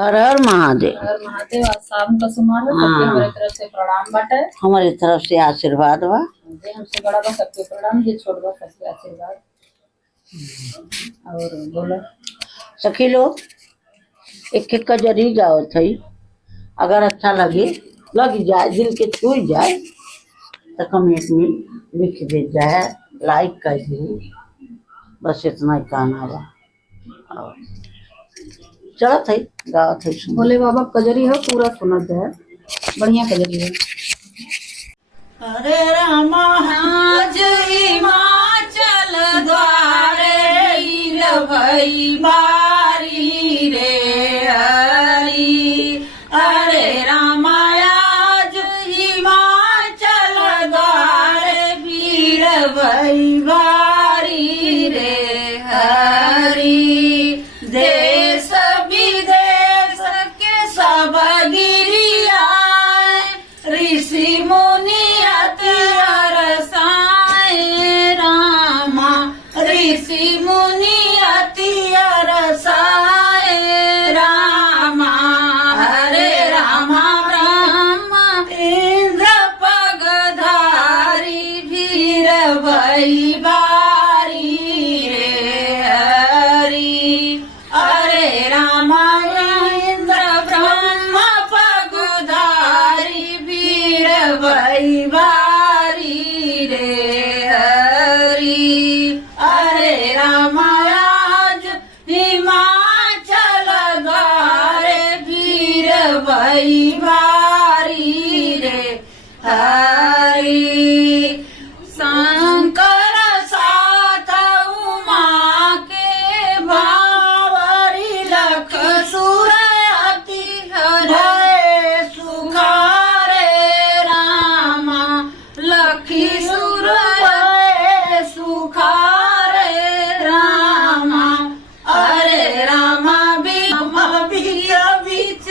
हर हर महादेव। हर महादेव। आज शाम का सुमार है, सबके हमारे तरफ से प्रणाम बाटे। हमारी तरफ से आशीर्वाद बा। जे हमसे बड़ा बा सबके प्रणाम, जे छोट बा सबके आशीर्वाद। और बोलो सखी लोग, एक एक कजरी गाओ थई, अगर अच्छा लगे लग जाए, दिल के छू जाए तो कमेंट में लिख दे जाए, लाइक कर दी, बस इतना ही कहना बा। और चलत है गाओ थई सुन। भोले बाबा कजरी है, पूरा सुनत है, बढ़िया कजरी है। हरे राम हाज हिमाचल द्वारे इल भई बारी रे हरी। हरे राम आज हिमाचल द्वारे भीड़ भई बारी रे हरी। देश विदेश के सब गिरिया ऋषि मुनि अति अरसाए रामा। ऋषि मुनि अति अरसाए रामा। हरे रामा ब्रह्म इंद्र पगधारी भीर भई बारी रे हरी। हरे रामा इंद्र ब्रह्म पगधारी भीर भई बारी रे हरी। हरे रामा आज हिमाचल द्वारे भीर भई बारी रे हरी। शंकर साथ उमा के भावरी लख सुर अति हरे सुखारे रामा। लखी सुर सुखारे रामा। अरे रामा बिया बीच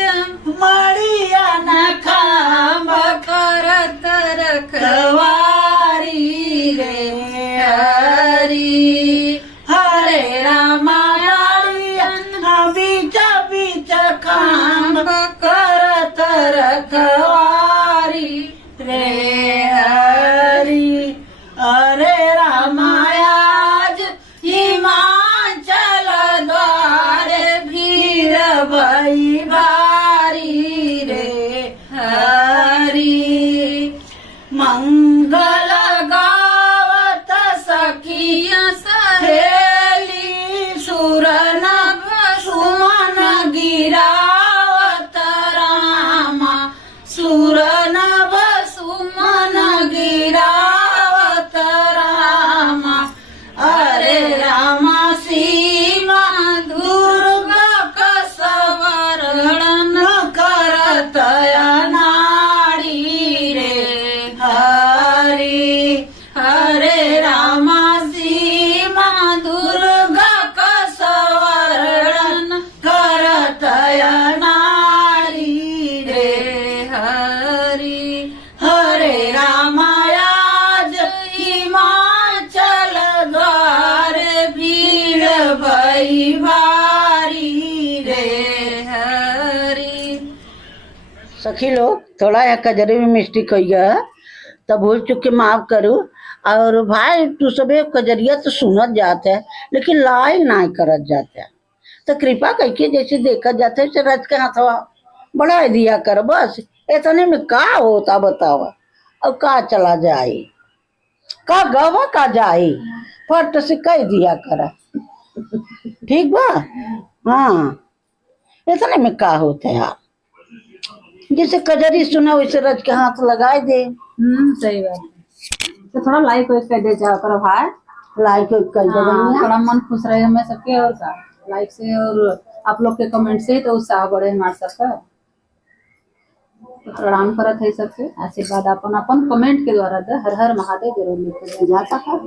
मड़िया न खाब करत रखवारी रे हरी। हरे रामा बीच बीच खाब करत रखवारी रे हरी। अरे रामा आज हिमाचल द्वारे भीड़ भई बारी रे हरी। मंगल गावत सखिया सहेली सुर नभ सुमन गिरावत रामा। सुर नभ सुमन गिरावत रामा। अरे रामा सीमा दुर्गा कसवरण करत नाड़ी रे हरी। हरे रामा सीमा दुर्गा कसवरण करत नाड़ी रे हरी। हरे रामा आज हिमाचल द्वारे भीड़ भई बारी रे हरी। सखी लोग, थोड़ा या कजरे में मिस्टेक हो गया तो भूल चुक के माफ करो। और भाई तू सबे कजरिया तो सुनत जाते है, लेकिन लाइक ना करत जाते है, तो कृपा करके जैसे देखा जाते है रच के हाथवा बढ़ा दिया कर, बस इतने में का होता बतावा। अब का चला जाए, का गवा का जाए, फट से कह दिया कर, ठीक बा। हाँ, इतने में का होता है यार, जैसे कजरी सुना वैसे रच के हाथ लगाए दे। सही बात है। तो थोड़ा लाइक कर दे जाओ करो भाई, लाइक कर दे, थोड़ा मन खुश रहे हमें सबके। और का लाइक से और आप लोग के कमेंट से तो उत्साह बढ़े हमारे सबका। तो प्रणाम करत है सबके, आशीर्वाद अपन अपन कमेंट के द्वारा दे। हर हर महादेव जरूर लिख जाता है।